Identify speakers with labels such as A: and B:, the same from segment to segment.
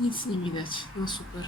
A: Nic nie widać. No super.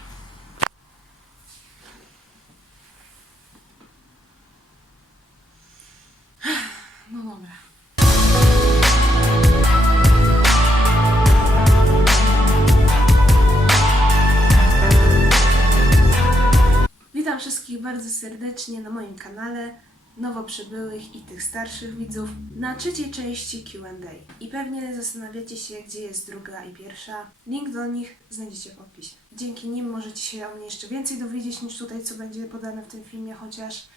A: Nowo przybyłych i tych starszych widzów, na trzeciej części Q&A. I pewnie zastanawiacie się, gdzie jest druga i pierwsza. Link do nich znajdziecie w opisie. Dzięki nim możecie się o mnie jeszcze więcej dowiedzieć niż tutaj, co będzie podane w tym filmie, chociaż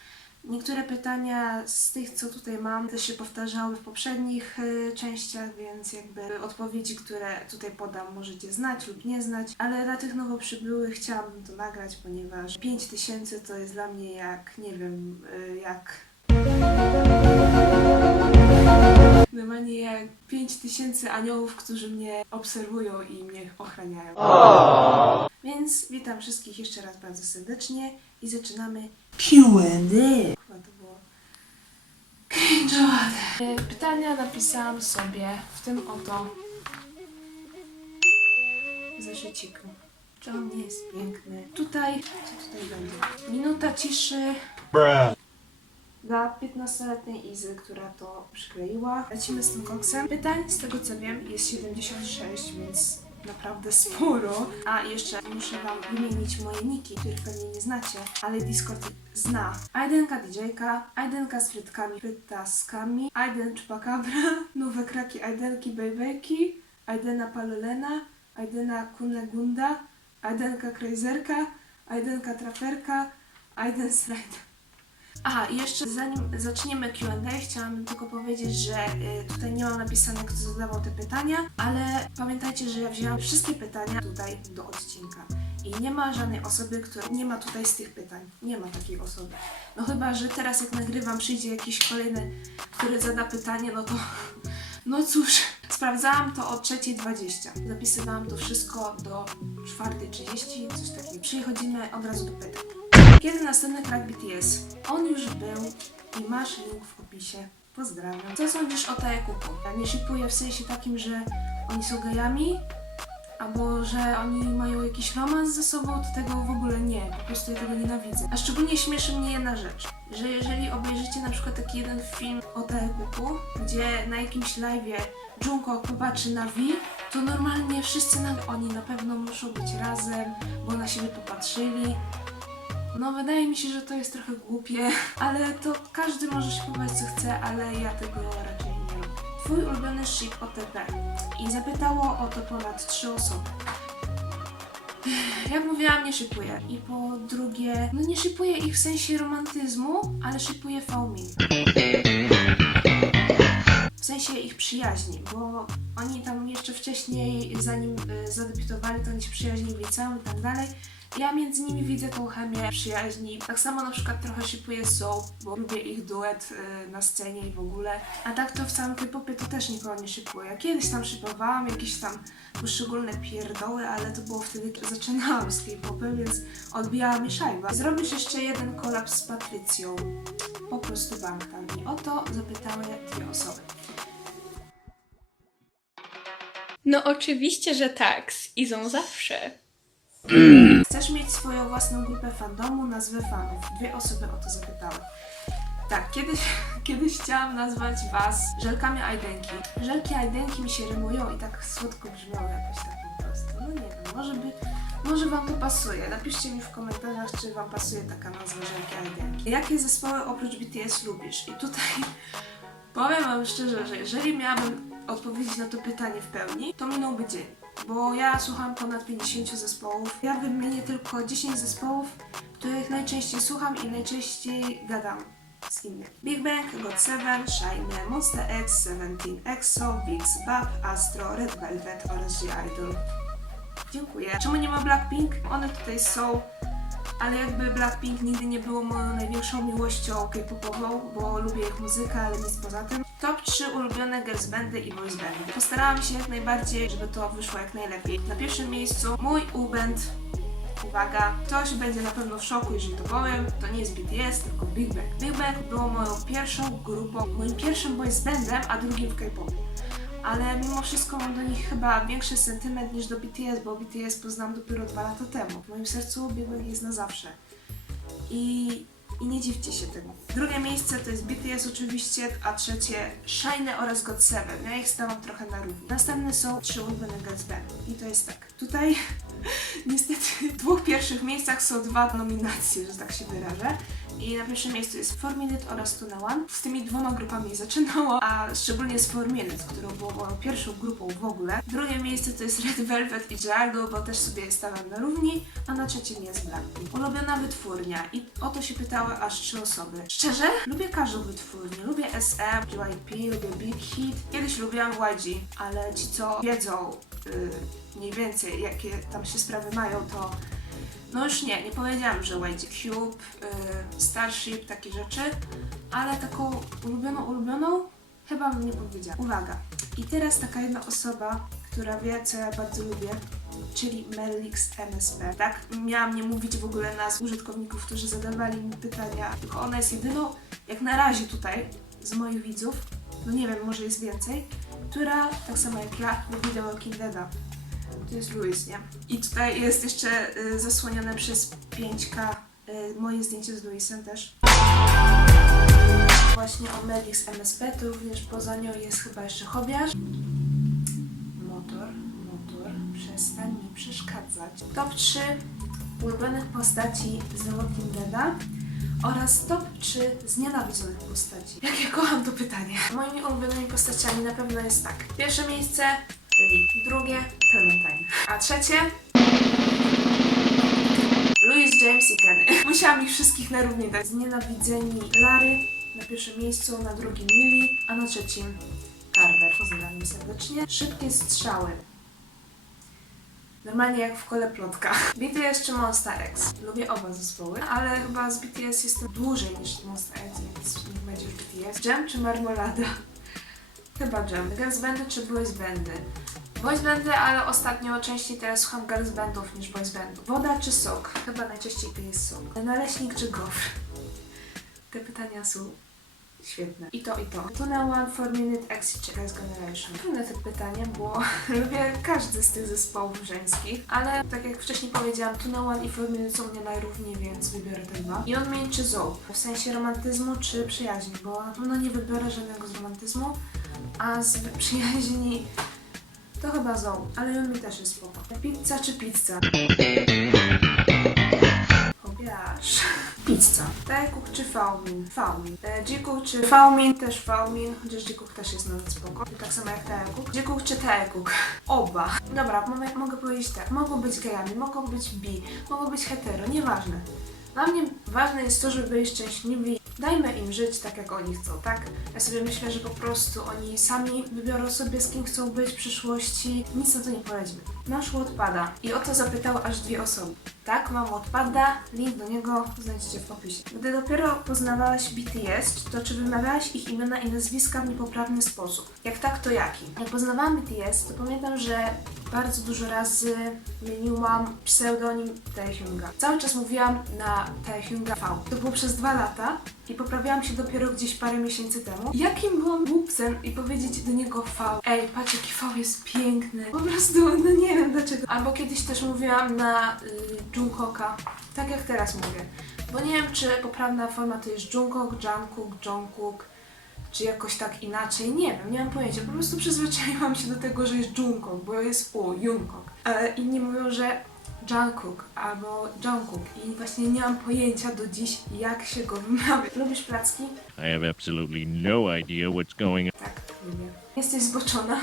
A: niektóre pytania z tych, co tutaj mam, też się powtarzały w poprzednich y, częściach, więc jakby odpowiedzi, które tutaj podam, możecie znać lub nie znać, ale dla tych nowo przybyłych chciałabym to nagrać, ponieważ 5000 to jest dla mnie jak, nie wiem, y, jak Normalnie jak 5000 aniołów, którzy mnie obserwują i mnie ochraniają. Więc witam wszystkich jeszcze raz bardzo serdecznie i zaczynamy Q&A. Chyba to było cringe'owe. E, Pytania napisałam sobie w tym oto zeszyciku. Czy on nie jest piękny? Tutaj, co tutaj będzie? Minuta ciszy
B: Bruh.
A: Dla 15-letniej Izy, która to przykleiła. Lecimy z tym koksem. Pytań, z tego co wiem, jest 76, więc naprawdę sporo. A jeszcze muszę wam wymienić moje niki, których pewnie nie znacie, ale Discord zna. Aidenka DJ-ka, Aidenka z frytkami, frytaskami, Aiden Chupacabra, nowe kraki Aidenki Bejbejki, Aidena Palolena, Aidena Kunegunda, Aidenka Krajzerka, Aidenka Traferka, Aiden Slider. Aha, jeszcze zanim zaczniemy Q&A, chciałam tylko powiedzieć, że y, tutaj nie mam napisane, kto zadawał te pytania, ale pamiętajcie, że ja wzięłam wszystkie pytania tutaj do odcinka. I nie ma żadnej osoby, która nie ma tutaj z tych pytań. Nie ma takiej osoby. No chyba, że teraz jak nagrywam, przyjdzie jakiś kolejny, który zada pytanie, no to... No cóż, sprawdzałam to o 3.20. Zapisywałam to wszystko do 4.30, coś takiego. Przechodzimy od razu do pytań. Kiedy następny track BTS? On już był i masz link w opisie. Pozdrawiam. Co sądzisz o Taekupu? Ja nie shipuję w sensie takim, że oni są gejami, albo że oni mają jakiś romans ze sobą, to tego w ogóle nie. Po prostu ja tego nienawidzę. A szczególnie śmieszy mnie jedna rzecz, że jeżeli obejrzycie na przykład taki jeden film o Taekupu, gdzie na jakimś live'ie Jungkook popatrzy na V, to normalnie wszyscy na... Oni na pewno muszą być razem, bo na siebie popatrzyli. No, wydaje mi się, że to jest trochę głupie, ale to każdy może śpiewać co chce, ale ja tego raczej nie lubię. Twój ulubiony ship OTP. I zapytało o to ponad trzy osoby. Jak mówiłam, nie szypuję. I po drugie, no nie szypuję ich w sensie romantyzmu, ale szypuję Faumin. Ich przyjaźni, bo oni tam jeszcze wcześniej, zanim y, zadebiutowali, to oni się przyjaźnili liceum i tak dalej. Ja między nimi widzę tą chemię przyjaźni. Tak samo na przykład trochę szypuję Soap, bo lubię ich duet y, na scenie i w ogóle. A tak to w całym K-popie to też nikogo nie szypuję. Kiedyś tam szypowałam jakieś tam poszczególne pierdoły, ale to było wtedy, kiedy zaczynałam z K-popem, więc odbijała mi szajba. Zrobisz jeszcze jeden kolab z Patrycją. Po prostu bankam. I o to zapytały dwie osoby.
C: No oczywiście, że tak, z Izą zawsze.
A: Chcesz mieć swoją własną grupę fandomu, nazwę fanów. Dwie osoby o to zapytały. Tak, kiedyś, kiedyś chciałam nazwać Was żelkami Aidenki. Żelki Aidenki mi się rymują i tak słodko brzmią jakoś tak po prostu. No nie wiem, może by, może Wam to pasuje. Napiszcie mi w komentarzach, czy Wam pasuje taka nazwa żelki Aidenki. Jakie zespoły oprócz BTS lubisz? I tutaj powiem Wam szczerze, że jeżeli miałabym odpowiedzieć na to pytanie w pełni, to minąłby dzień. Bo ja słucham ponad 50 zespołów. Ja wymienię tylko 10 zespołów, których najczęściej słucham i najczęściej gadam z innymi. Big Bang, GOT7, Shine, Monster X, Seventeen, EXO, VIX, BAP, Astro, Red Velvet oraz G-Idol. Dziękuję. Czemu nie ma Blackpink? One tutaj są, ale jakby Blackpink nigdy nie było moją największą miłością k-popową, bo lubię ich muzykę, ale nic poza tym. Top 3 ulubione girls bandy i boys bandy. Postarałam się jak najbardziej, żeby to wyszło jak najlepiej. Na pierwszym miejscu mój uband. Uwaga, ktoś będzie na pewno w szoku, jeżeli to powiem. To nie jest BTS, tylko Big Bang. Big Bang było moją pierwszą grupą, moim pierwszym boys bandem, a drugim w K-popie. Ale mimo wszystko mam do nich chyba większy sentyment niż do BTS, bo BTS poznałam dopiero dwa lata temu. W moim sercu biegłych jest na zawsze. I, I nie dziwcie się temu. Drugie miejsce to jest BTS oczywiście, a trzecie Shiny oraz God7. Ja ich stałam trochę na równi. Następne są trzy ulubione girls band. I to jest tak. Tutaj niestety w dwóch pierwszych miejscach są dwa nominacje, że tak się wyrażę. I na pierwszym miejscu jest 4 Minute oraz Tuna One. Z tymi dwoma grupami zaczynało, a szczególnie z 4 Minute, którą było moją pierwszą grupą w ogóle. Drugie miejsce to jest Red Velvet i Jargo, bo też sobie stałam na równi, a na trzecim jest Blackpink. Ulubiona wytwórnia i o to się pytały aż trzy osoby. Szczerze, lubię każdą wytwórnię. Lubię SM, JYP, lubię Big Hit. Kiedyś lubiłam YG, ale ci co wiedzą yy, mniej więcej jakie tam się sprawy mają, to no już nie, nie powiedziałam, że YG Cube, y, Starship, takie rzeczy, ale taką ulubioną, ulubioną chyba bym nie powiedziała. Uwaga, i teraz taka jedna osoba, która wie, co ja bardzo lubię, czyli Melix MSP. Tak, miałam nie mówić w ogóle nazw użytkowników, którzy zadawali mi pytania, tylko ona jest jedyną, jak na razie tutaj, z moich widzów, no nie wiem, może jest więcej, która, tak samo jak ja, lubi The Walking Deada. To jest Louis, nie? I tutaj jest jeszcze y, zasłonione przez 5K y, moje zdjęcie z Louisem też. Właśnie o Melix MSP, to również poza nią jest chyba jeszcze Hobiarz. Motor, motor, przestań mi przeszkadzać. Top 3 ulubionych postaci z The Walking Deada oraz top 3 znienawidzonych postaci. Jak ja kocham to pytanie. Moimi ulubionymi postaciami na pewno jest tak. Pierwsze miejsce Lee, drugie Clementine, a trzecie Louis James i Kenny. Musiałam ich wszystkich na równi dać. Znienawidzeni Larry na pierwszym miejscu, na drugim Lily, a na trzecim Carver. Pozdrawiam serdecznie. Szybkie strzały. Normalnie jak w kole plotka. BTS czy Monsta X? Lubię oba zespoły, ale chyba z BTS jestem dłużej niż Monsta X, więc niech będzie BTS. Jam czy Marmolada? Chyba Jam. Girls bandy czy boys bandy? Boys bandy, ale ostatnio częściej teraz słucham girls bandów niż boys bandów. Woda czy sok? Chyba najczęściej to jest sok. Naleśnik czy gofr? Te pytania są świetne. I to, i to. Tuna One, 4 Minute, Exit czy Girls Generation? Trudne to pytanie, bo lubię każdy z tych zespołów żeńskich, ale tak jak wcześniej powiedziałam, Tuna One i 4 Minute są mnie najrówniej, więc wybiorę te dwa. I on Main czy Zoe? W sensie romantyzmu czy przyjaźni, bo na pewno nie wybiorę żadnego z romantyzmu, a z przyjaźni to chyba Zoe, ale on mi też jest spoko. Pizza czy pizza? Obiasz. Pizza. Tajkuk czy Faumin? Faumin. E, Dzikuk czy Faumin? Też Faumin, chociaż Dzikuk też jest nawet spoko. Tak samo jak Tajkuk. Dzikuk czy Tajkuk? Oba. Dobra, mogę powiedzieć tak. Mogą być gejami, mogą być bi, mogą być hetero, nieważne. Dla mnie ważne jest to, żeby byli szczęśliwi. Dajmy im żyć tak, jak oni chcą, tak? Ja sobie myślę, że po prostu oni sami wybiorą sobie, z kim chcą być w przyszłości. Nic na to nie poradzimy. Nasz odpada. I o to zapytały aż dwie osoby. Tak, mam odpada. Link do niego znajdziecie w opisie. Gdy dopiero poznawałaś BTS, to czy wymawiałaś ich imiona i nazwiska w niepoprawny sposób? Jak tak, to jaki? Jak poznawałam BTS, to pamiętam, że bardzo dużo razy myliłam pseudonim Taehyunga. Cały czas mówiłam na Taehyunga V. To było przez dwa lata i poprawiałam się dopiero gdzieś parę miesięcy temu. Jakim byłam głupcem i powiedzieć do niego V. Ej, patrz jaki V jest piękny. Po prostu, no nie wiem dlaczego. Albo kiedyś też mówiłam na y, Jungkoka, tak jak teraz mówię. Bo nie wiem, czy poprawna forma to jest Jungkook, Jungkook, Jungkook, czy jakoś tak inaczej. Nie wiem, nie mam pojęcia. Po prostu przyzwyczaiłam się do tego, że jest Jungkook, bo jest U, Jungkook. Ale inni mówią, że Jungkook albo Jungkook i właśnie nie mam pojęcia do dziś, jak się go wymawia. Lubisz placki?
B: I have absolutely no idea what's going on.
A: Tak, lubię. Jesteś zboczona?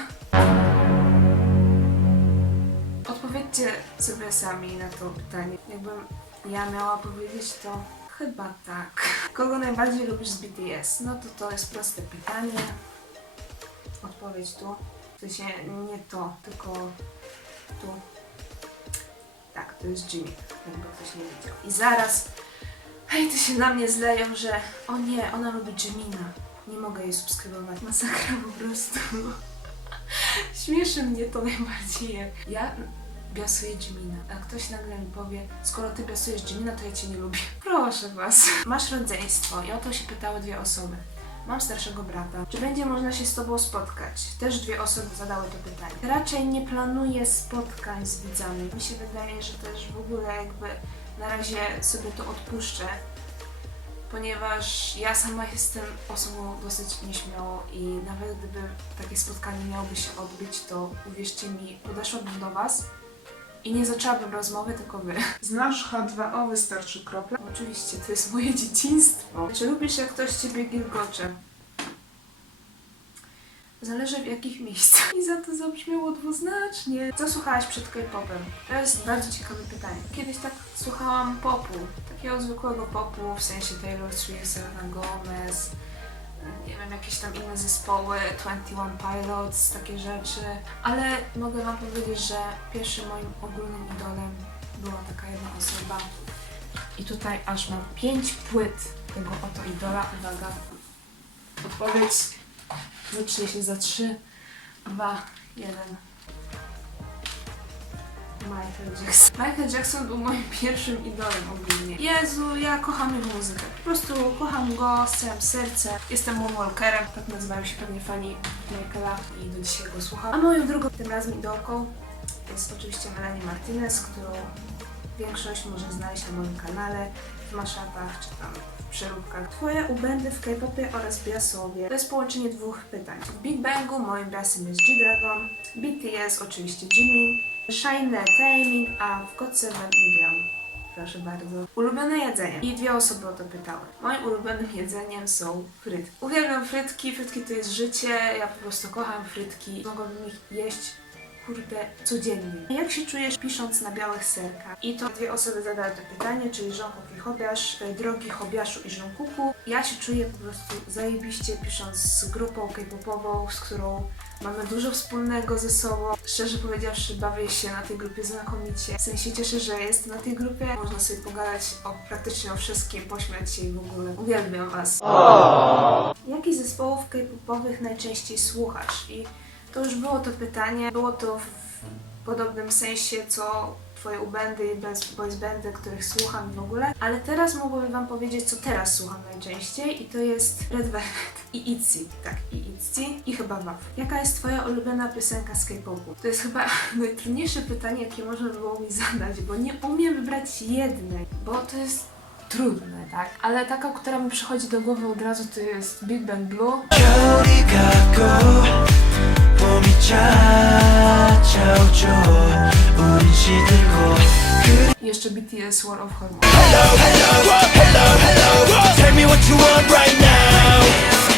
A: Odpowiedzcie sobie sami na to pytanie. Jakbym ja miała powiedzieć, to chyba tak. Kogo najbardziej lubisz z BTS? No to to jest proste pytanie. Odpowiedź tu. W sensie nie to, tylko tu. Tak, to jest Jimmy, jakby ktoś nie wiedział. I zaraz hejty się na mnie zleją, że o nie, ona lubi Jimina. Nie mogę jej subskrybować. Masakra po prostu. Śmieszy mnie to najbardziej. Ja biasuję Jimina, a ktoś nagle mi powie, skoro ty biasujesz Jimina, to ja cię nie lubię. Proszę was. Masz rodzeństwo i o to się pytały dwie osoby. Mam starszego brata. Czy będzie można się z Tobą spotkać? Też dwie osoby zadały to pytanie. Raczej nie planuję spotkań z widzami. Mi się wydaje, że też w ogóle jakby na razie sobie to odpuszczę, ponieważ ja sama jestem osobą dosyć nieśmiałą i nawet gdyby takie spotkanie miałoby się odbyć, to uwierzcie mi, podeszłabym do Was i nie zaczęłabym rozmowy, tylko Wy.
D: Znasz H2O wystarczy kropla?
A: Oczywiście, to jest moje dzieciństwo. Czy lubisz, jak ktoś ciebie gilgocze? Zależy w jakich miejscach. I za to zabrzmiało dwuznacznie. Co słuchałaś przed K-popem? To jest bardzo ciekawe pytanie. Kiedyś tak słuchałam popu. Takiego zwykłego popu, w sensie Taylor Swift, Selena Gomez, nie wiem, jakieś tam inne zespoły, 21 Pilots, takie rzeczy. Ale mogę Wam powiedzieć, że pierwszym moim ogólnym idolem była taka jedna osoba. I tutaj aż mam pięć płyt tego oto idola. Uwaga. Odpowiedź zacznie się za 3, 2, 1. Michael Jackson. Michael Jackson był moim pierwszym idolem ogólnie. Jezu, ja kocham jego muzykę. Po prostu kocham go z całym sercem. Jestem Moonwalkerem, tak nazywają się pewnie fani Michaela i do dzisiaj go słucham. A moją drugą, tym razem idolką, jest oczywiście Melanie Martinez, którą większość może znaleźć na moim kanale, w maszatach czy tam w przeróbkach. Twoje ubędy w K-popie oraz Biasowie. To jest połączenie dwóch pytań. W Big Bangu moim Biasem jest G-Dragon, BTS oczywiście Jimin, Shine Timing, a w God Seven Indian. Proszę bardzo. Ulubione jedzenie. I dwie osoby o to pytały. Moim ulubionym jedzeniem są frytki. Uwielbiam frytki, frytki to jest życie, ja po prostu kocham frytki. Mogłabym ich jeść kurde, codziennie. Jak się czujesz pisząc na białych serkach? I to dwie osoby zadały to pytanie, czyli Żonkuk i Hobiasz, e, drogi Hobiaszu i Żonkuku. Ja się czuję po prostu zajebiście pisząc z grupą k-popową, z którą mamy dużo wspólnego ze sobą. Szczerze powiedziawszy, bawię się na tej grupie znakomicie. W sensie cieszę, że jestem na tej grupie. Można sobie pogadać o praktycznie o wszystkim, pośmiać się i w ogóle. Uwielbiam Was. Jakich zespołów k-popowych najczęściej słuchasz? I to już było to pytanie. Było to w podobnym sensie, co Twoje ubędy i bez- boys bandy, których słucham w ogóle. Ale teraz mogłabym Wam powiedzieć, co teraz słucham najczęściej i to jest Red Velvet i ITZY. Tak, i ITZY i chyba WAF. Jaka jest Twoja ulubiona piosenka z K-popu? To jest chyba najtrudniejsze pytanie, jakie można było mi zadać, bo nie umiem wybrać jednej, bo to jest trudne, tak? Ale taka, która mi przychodzi do głowy od razu, to jest Big Bang Blue. Jeszcze BTS War of Hormones.
E: Tell me what you want right now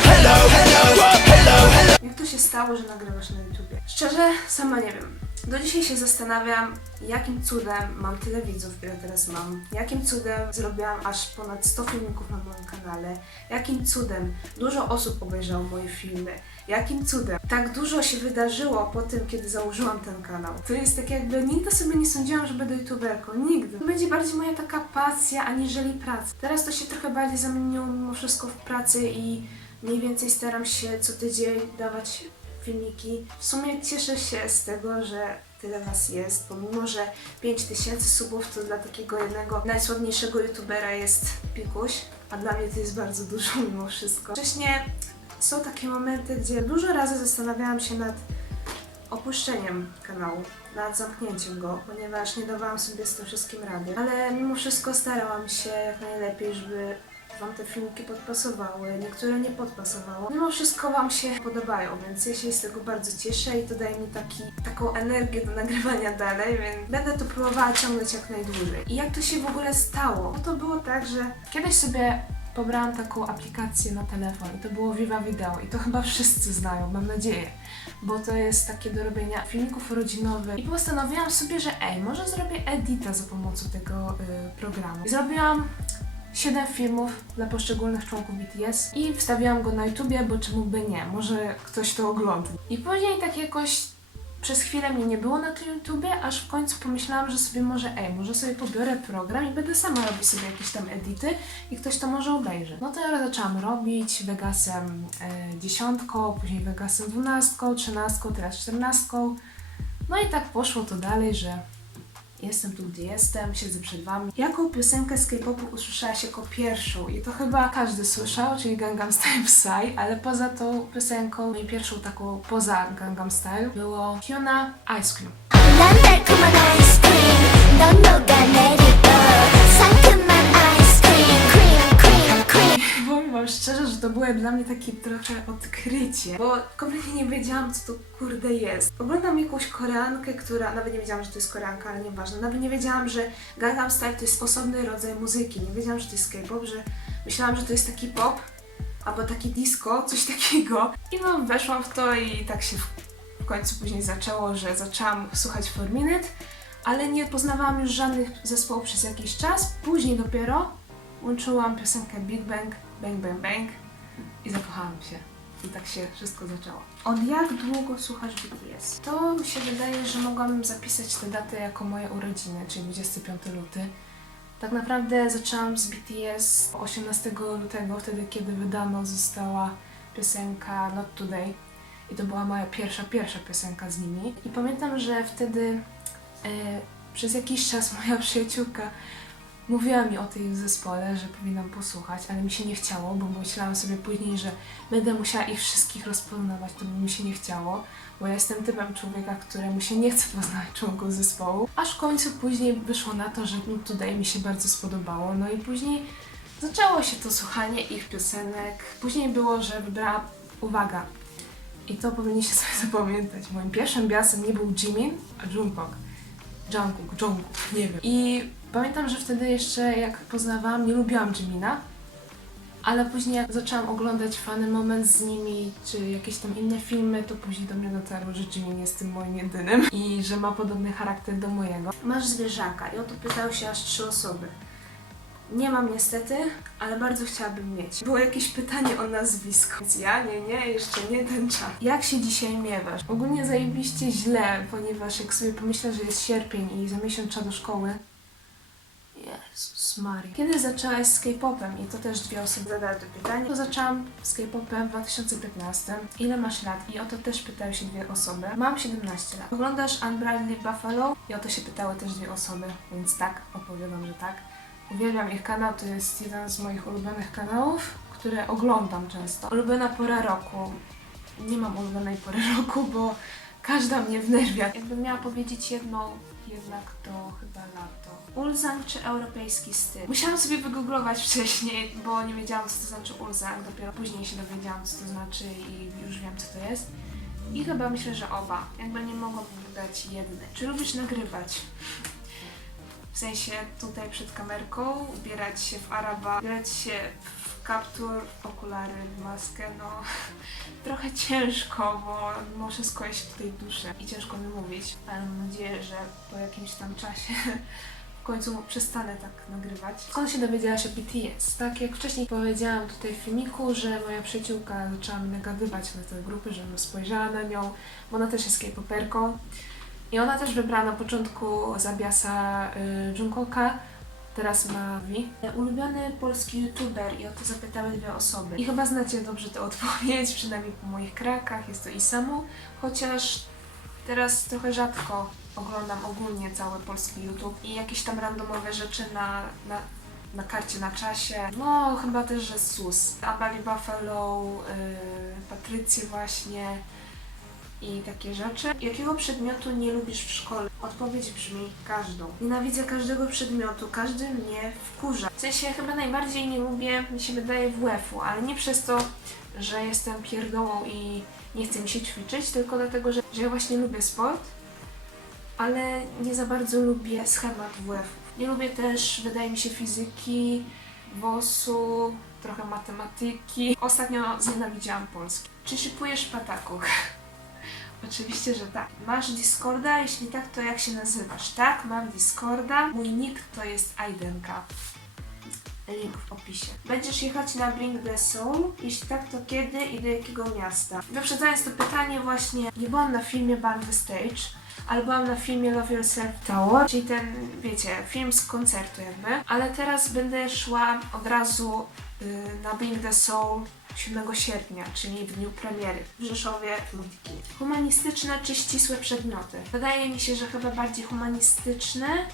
E: Hello, hello, hello
A: Jak to się stało, że nagrywasz na YouTubie? Szczerze, sama nie wiem. Do dzisiaj się zastanawiam, jakim cudem mam tyle widzów, ile teraz mam. Jakim cudem zrobiłam aż ponad 100 filmików na moim kanale. Jakim cudem dużo osób obejrzało moje filmy. Jakim cudem tak dużo się wydarzyło po tym, kiedy założyłam ten kanał. To jest tak jakby nigdy sobie nie sądziłam, że będę youtuberką. Nigdy. To będzie bardziej moja taka pasja, aniżeli praca. Teraz to się trochę bardziej zamieniło mimo wszystko w pracę i mniej więcej staram się co tydzień dawać filmiki. W sumie cieszę się z tego, że tyle was jest, pomimo że 5000 subów to dla takiego jednego najsłabniejszego youtubera jest pikuś, a dla mnie to jest bardzo dużo mimo wszystko. Wcześniej są takie momenty, gdzie dużo razy zastanawiałam się nad opuszczeniem kanału, nad zamknięciem go, ponieważ nie dawałam sobie z tym wszystkim rady. Ale mimo wszystko starałam się jak najlepiej, żeby Wam te filmiki podpasowały, niektóre nie podpasowały. Mimo wszystko Wam się podobają, więc ja się z tego bardzo cieszę i to daje mi taki, taką energię do nagrywania dalej, więc będę to próbowała ciągnąć jak najdłużej. I jak to się w ogóle stało? No to było tak, że kiedyś sobie pobrałam taką aplikację na telefon i to było Viva Video i to chyba wszyscy znają, mam nadzieję bo to jest takie do robienia filmików rodzinowych i postanowiłam sobie, że ej, może zrobię edita za pomocą tego y, programu. I zrobiłam 7 filmów dla poszczególnych członków BTS i wstawiłam go na YouTubie, bo czemu by nie, może ktoś to ogląda. I później tak jakoś przez chwilę mnie nie było na tym YouTubie, aż w końcu pomyślałam, że sobie może, ej, może sobie pobiorę program i będę sama robić sobie jakieś tam edity i ktoś to może obejrzy. No to ja zaczęłam robić Vegasem e, dziesiątką, później Vegasem dwunastką, trzynastką, teraz czternastką. No i tak poszło to dalej, że Jestem tu, gdzie jestem, siedzę przed wami. Jaką piosenkę z K-popu usłyszałaś jako pierwszą? I to chyba każdy słyszał, czyli Gangnam Style Psy, ale poza tą piosenką, i pierwszą taką poza Gangnam Style, było Hyuna Ice Cream.
F: 난 달콤한 아이스크림 넌 녹아내리
A: szczerze, że to było dla mnie takie trochę odkrycie, bo kompletnie nie wiedziałam, co to kurde jest. Oglądam jakąś koreankę, która, nawet nie wiedziałam, że to jest koreanka, ale nieważne, nawet nie wiedziałam, że Gangnam Style to jest osobny rodzaj muzyki, nie wiedziałam, że to jest K-pop, że myślałam, że to jest taki pop, albo takie disco, coś takiego. I no, weszłam w to i tak się w, końcu później zaczęło, że zaczęłam słuchać 4 Minute, ale nie poznawałam już żadnych zespołów przez jakiś czas. Później dopiero łączyłam piosenkę Big Bang, Bang Bang Bang i zakochałam się. I tak się wszystko zaczęło. Od jak długo słuchasz BTS? To mi się wydaje, że mogłabym zapisać tę datę jako moje urodziny, czyli 25 luty. Tak naprawdę zaczęłam z BTS 18 lutego, wtedy kiedy wydano została piosenka Not Today. I to była moja pierwsza, pierwsza piosenka z nimi. I pamiętam, że wtedy e, przez jakiś czas moja przyjaciółka mówiła mi o tej zespole, że powinnam posłuchać, ale mi się nie chciało, bo myślałam sobie później, że będę musiała ich wszystkich rozpoznawać, to by mi się nie chciało, bo ja jestem typem człowieka, któremu się nie chce poznać członków zespołu. Aż w końcu później wyszło na to, że no tutaj mi się bardzo spodobało, no i później zaczęło się to słuchanie ich piosenek. Później było, że wybrałam, uwaga, i to powinniście sobie zapamiętać, moim pierwszym biasem nie był Jimin, a Jungkook. Jungkook, Jungkook, nie wiem. I pamiętam, że wtedy jeszcze jak poznawałam, nie lubiłam Jimina, ale później jak zaczęłam oglądać Fany Moment z nimi, czy jakieś tam inne filmy, to później do mnie dotarło, że Jimin jest tym moim jedynym i że ma podobny charakter do mojego. Masz zwierzaka i o to pytały się aż trzy osoby. Nie mam niestety, ale bardzo chciałabym mieć. Było jakieś pytanie o nazwisko. Więc ja, nie, nie, jeszcze nie ten czas. Jak się dzisiaj miewasz? Ogólnie zajebiście źle, ponieważ jak sobie pomyślę, że jest sierpień i za miesiąc trzeba do szkoły. Jezus Maria. Kiedy zaczęłaś z K-popem? I to też dwie osoby zadały to pytanie. To zaczęłam z K-popem w 2015. Ile masz lat? I o to też pytały się dwie osoby. Mam 17 lat. Oglądasz Unbridled Buffalo? I o to się pytały też dwie osoby, więc tak, odpowiadam, że tak. Uwielbiam ich kanał, to jest jeden z moich ulubionych kanałów, które oglądam często. Ulubiona pora roku. Nie mam ulubionej pory roku, bo każda mnie wnerwia. Jakbym miała powiedzieć jedną, jednak to chyba lato. Ulzang czy europejski styl? Musiałam sobie wygooglować wcześniej, bo nie wiedziałam co to znaczy ulzang. Dopiero później się dowiedziałam co to znaczy i już wiem co to jest. I chyba myślę, że oba. Jakby nie mogłabym wybrać jednej. Czy lubisz nagrywać? W sensie tutaj przed kamerką, ubierać się w araba, ubierać się w kaptur, okulary, w maskę, no trochę ciężko, bo wszystko ja się tutaj duszę i ciężko mi mówić, ale mam nadzieję, że po jakimś tam czasie w końcu przestanę tak nagrywać. Skąd się dowiedziałaś o BTS? Tak jak wcześniej powiedziałam tutaj w filmiku, że moja przyjaciółka zaczęła mi nagadywać na te grupy, żebym spojrzała na nią, bo ona też jest K-poperką. I ona też wybrała na początku Zabiasa y, Jungkooka, teraz ma Wi. Ulubiony polski youtuber i o to zapytały dwie osoby. I chyba znacie dobrze tę odpowiedź, przynajmniej po moich krakach, jest to Isamu, chociaż teraz trochę rzadko oglądam ogólnie cały polski YouTube i jakieś tam randomowe rzeczy na, na, na karcie na czasie. No, chyba też, że Sus. Abali Buffalo, y, Patrycję właśnie, i takie rzeczy. Jakiego przedmiotu nie lubisz w szkole? Odpowiedź brzmi każdą. Nienawidzę każdego przedmiotu, każdy mnie wkurza. W sensie chyba najbardziej nie lubię, mi się wydaje, WF-u, ale nie przez to, że jestem pierdołą i nie chce mi się ćwiczyć, tylko dlatego, że, że ja właśnie lubię sport, ale nie za bardzo lubię schemat WF-ów. Nie lubię też, wydaje mi się, fizyki, WOS-u, trochę matematyki. Ostatnio znienawidziłam polski. Czy szykujesz pataku? Oczywiście, że tak. Masz Discorda? Jeśli tak, to jak się nazywasz? Tak, mam Discorda. Mój nick to jest Aidenka. Link w opisie. Będziesz jechać na Blink the Soul? Jeśli tak, to kiedy i do jakiego miasta? Wyprzedzając to pytanie właśnie, nie byłam na filmie Burn the Stage, ale byłam na filmie Love Yourself Tower, czyli ten, wiecie, film z koncertu jakby. Ale teraz będę szła od razu y, na Being the Soul 7 sierpnia, czyli w dniu premiery w Rzeszowie Multiki. Humanistyczne czy ścisłe przedmioty? Wydaje mi się, że chyba bardziej humanistyczne,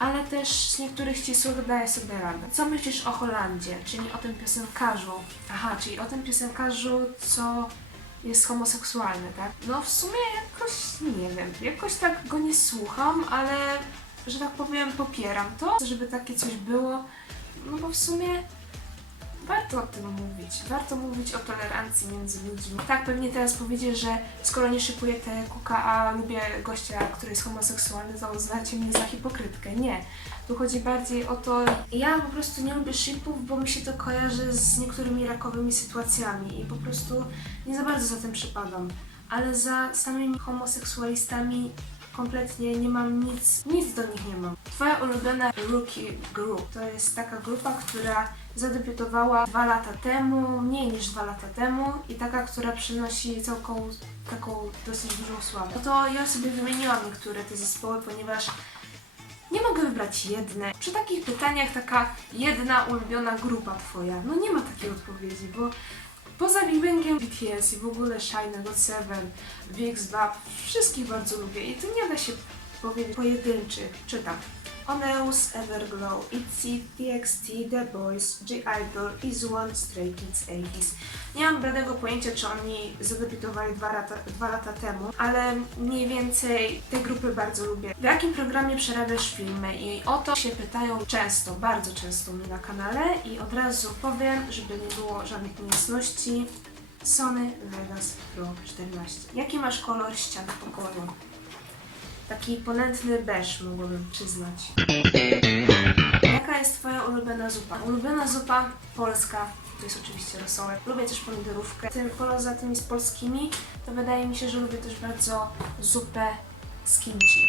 A: ale też z niektórych ścisłych daję sobie radę. Co myślisz o Holandzie, czyli o tym piosenkarzu? Aha, czyli o tym piosenkarzu, co jest homoseksualny, tak? No w sumie jakoś nie wiem, jakoś tak go nie słucham, ale że tak powiem popieram to, żeby takie coś było, no bo w sumie warto o tym mówić, warto mówić o tolerancji między ludźmi. Tak, pewnie teraz powiedzieć, że skoro nie szykuję te kuka, a lubię gościa, który jest homoseksualny, to uznacie mnie za hipokrytkę. Nie. Tu chodzi bardziej o to, ja po prostu nie lubię shipów, bo mi się to kojarzy z niektórymi rakowymi sytuacjami i po prostu nie za bardzo za tym przypadam. Ale za samymi homoseksualistami kompletnie nie mam nic, nic do nich nie mam. Twoja ulubiona Rookie Group to jest taka grupa, która zadebiutowała dwa lata temu, mniej niż dwa lata temu i taka, która przynosi całką taką dosyć dużą sławę. No to ja sobie wymieniłam niektóre te zespoły, ponieważ nie mogę wybrać jednej. Przy takich pytaniach taka jedna ulubiona grupa twoja, no nie ma takiej odpowiedzi, bo poza Big Bangiem BTS i w ogóle Shine, God Seven, VX Bab, wszystkich bardzo lubię i tu nie da się powiedzieć pojedynczych. Czytam. Oneus, Everglow, ITZY, TXT, The Boys, G-Idol, Izuan, Stray Kids, ATEEZ. Nie mam bladego pojęcia, czy oni zadebiutowali dwa lata, dwa lata temu, ale mniej więcej te grupy bardzo lubię. W jakim programie przerabiasz filmy? I o to się pytają często, bardzo często mnie na kanale i od razu powiem, żeby nie było żadnych niejasności. Sony Vegas Pro 14. Jaki masz kolor ścian w pokoju? Taki ponętny beż mogłabym przyznać. Jaka jest Twoja ulubiona zupa? Ulubiona zupa polska to jest oczywiście rosołek. Lubię też pomidorówkę. Tym, poza tymi z polskimi, to wydaje mi się, że lubię też bardzo zupę z kimchi.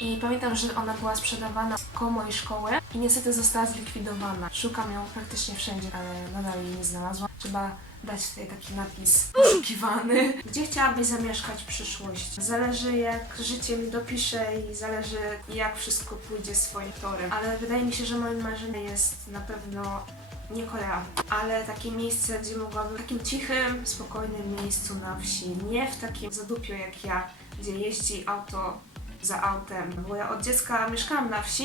A: I pamiętam, że ona była sprzedawana koło mojej szkoły i niestety została zlikwidowana. Szukam ją praktycznie wszędzie, ale nadal jej nie znalazłam. Trzeba dać tutaj taki napis poszukiwany. Gdzie chciałabyś zamieszkać w przyszłości? Zależy jak życie mi dopisze i zależy jak wszystko pójdzie swoim torem. Ale wydaje mi się, że moim marzeniem jest na pewno nie Korea, ale takie miejsce, gdzie mogłabym w takim cichym, spokojnym miejscu na wsi, nie w takim zadupiu jak ja, gdzie jeździ auto za autem, bo ja od dziecka mieszkałam na wsi,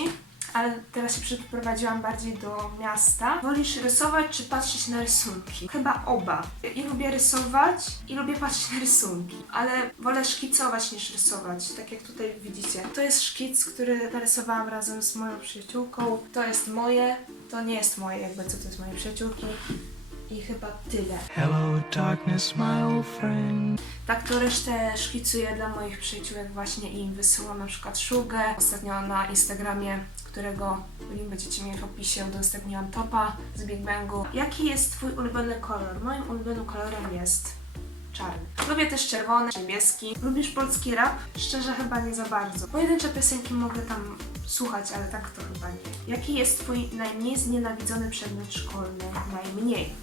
A: ale teraz się przeprowadziłam bardziej do miasta. Wolisz rysować czy patrzeć na rysunki? Chyba oba. I lubię rysować i lubię patrzeć na rysunki, ale wolę szkicować niż rysować, tak jak tutaj widzicie. To jest szkic, który narysowałam razem z moją przyjaciółką. To jest moje, to nie jest moje, jakby co to jest mojej przyjaciółki. I chyba tyle.
E: Hello, darkness, my old friend.
A: Tak to resztę szkicuję dla moich przyjaciółek właśnie i im wysyłam na przykład szugę. Ostatnio na Instagramie, którego link będziecie mieli w opisie, udostępniłam topa z Big Bangu. Jaki jest Twój ulubiony kolor? Moim ulubionym kolorem jest czarny. Lubię też czerwony, niebieski. Lubisz polski rap? Szczerze chyba nie za bardzo. Pojedyncze piosenki mogę tam słuchać, ale tak to chyba nie. Jaki jest Twój najmniej znienawidzony przedmiot szkolny? Najmniej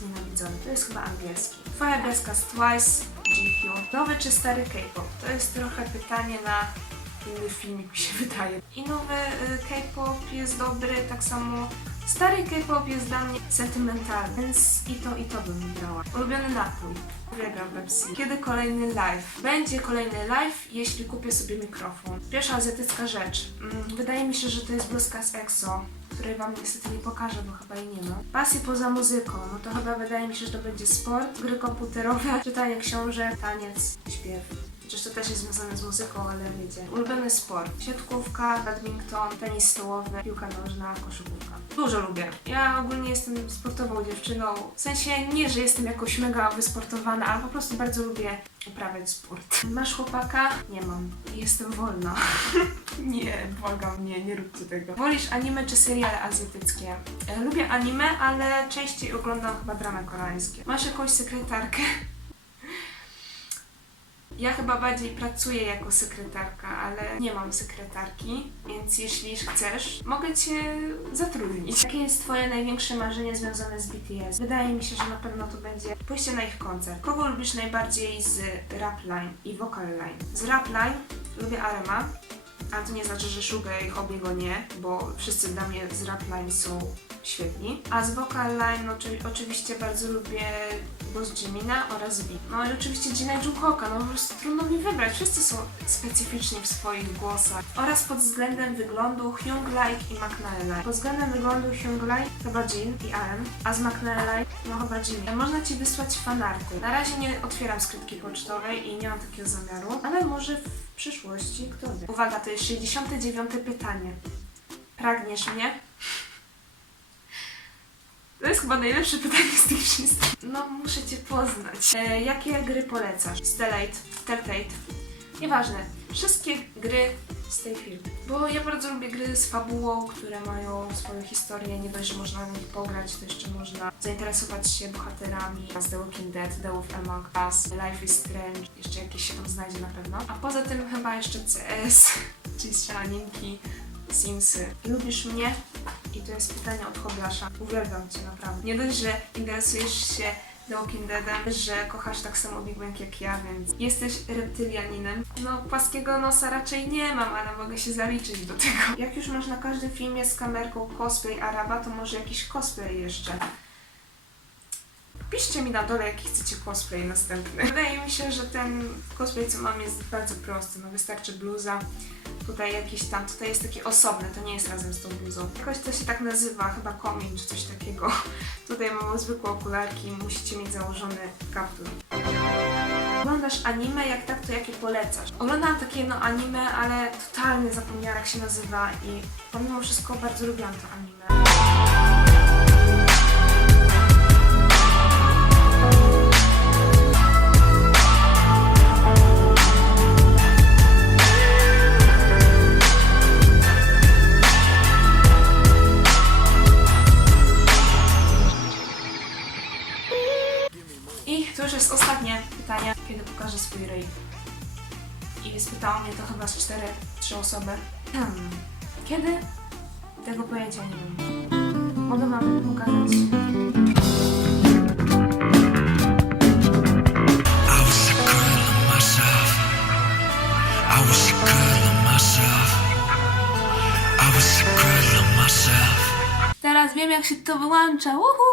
A: znienawidzony. To jest chyba angielski. Twoja gwiazdka z Twice, GQ. Nowy czy stary K-pop? To jest trochę pytanie na inny filmik mi się wydaje. I nowy y, K-pop jest dobry, tak samo stary K-pop jest dla mnie sentymentalny, więc i to i to bym wybrała. Ulubiony napój. Uwielbiam Pepsi. Kiedy kolejny live? Będzie kolejny live, jeśli kupię sobie mikrofon. Pierwsza azjatycka rzecz. Mm, Wydaje mi się, że to jest bluzka z EXO, której wam niestety nie pokażę, bo chyba jej nie ma. Pasje poza muzyką, no to chyba wydaje mi się, że to będzie sport, gry komputerowe, czytanie książek, taniec, śpiew. Chociaż to też jest związane z muzyką, ale wiecie. Ulubiony sport. Siatkówka, badminton, tenis stołowy, piłka nożna, koszykówka. Dużo lubię. Ja ogólnie jestem sportową dziewczyną. W sensie nie, że jestem jakoś mega wysportowana, ale po prostu bardzo lubię uprawiać sport. Masz chłopaka? Nie mam. Jestem wolna. nie, błagam, nie, nie róbcie tego. Wolisz anime czy seriale azjatyckie? E, Lubię anime, ale częściej oglądam chyba dramy koreańskie. Masz jakąś sekretarkę? Ja chyba bardziej pracuję jako sekretarka, ale nie mam sekretarki, więc jeśli chcesz, mogę Cię zatrudnić. Jakie jest Twoje największe marzenie związane z BTS? Wydaje mi się, że na pewno to będzie pójście na ich koncert. Kogo lubisz najbardziej z rap line i vocal line? Z rap line lubię Arema, a to nie znaczy, że Suga i Hobby go nie, bo wszyscy dla mnie z rap line są świetni. A z vocal line oczy, oczywiście bardzo lubię głos Jimina oraz B. No i oczywiście Gina Jungkooka, no po prostu trudno mi wybrać. Wszyscy są specyficzni w swoich głosach. Oraz pod względem wyglądu Hyung Like i McNally. Pod względem wyglądu Hyung Like chyba Jin i Aren, a z McNally no chyba Jimmy. Można Ci wysłać fanarty. Na razie nie otwieram skrytki pocztowej i nie mam takiego zamiaru, ale może w przyszłości, kto wie. Uwaga, to jest 69 pytanie. Pragniesz mnie? To jest chyba najlepsze pytanie z tych wszystkich. No, muszę Cię poznać. E, jakie gry polecasz? Stellate, Telltale. Nieważne. Wszystkie gry z tej firmy. Bo ja bardzo lubię gry z fabułą, które mają swoją historię. Nie dość, że można w nich pograć, to jeszcze można zainteresować się bohaterami z The Walking Dead, The Wolf Among Us, Life is Strange. Jeszcze jakieś się tam znajdzie na pewno. A poza tym chyba jeszcze CS, czyli strzelaninki, Simsy. Lubisz mnie? I to jest pytanie od Hoblasza. Uwielbiam Cię naprawdę. Nie dość, że interesujesz się The Walking Deadem, że kochasz tak samo Big Bang jak ja, więc jesteś reptylianinem. No, płaskiego nosa raczej nie mam, ale mogę się zaliczyć do tego. Jak już masz na każdym filmie z kamerką cosplay Araba, to może jakiś cosplay jeszcze. Piszcie mi na dole, jaki chcecie cosplay następny. Wydaje mi się, że ten cosplay, co mam, jest bardzo prosty. No wystarczy bluza, tutaj jakiś tam, tutaj jest taki osobny, to nie jest razem z tą bluzą. Jakoś to się tak nazywa, chyba komin czy coś takiego. Tutaj mam zwykłe okularki, musicie mieć założony kaptur. Oglądasz anime? Jak tak, to jakie polecasz? Oglądam takie jedno anime, ale totalnie zapomniałam jak się nazywa i pomimo wszystko bardzo lubiłam to anime. Pytanie, kiedy pokażę swój ryj. I spytało mnie to chyba z cztery, trzy osoby. Hmm. Kiedy? Tego pojęcia nie mam. Mogę wam pokazać. Teraz wiem jak się to wyłącza. Uhu!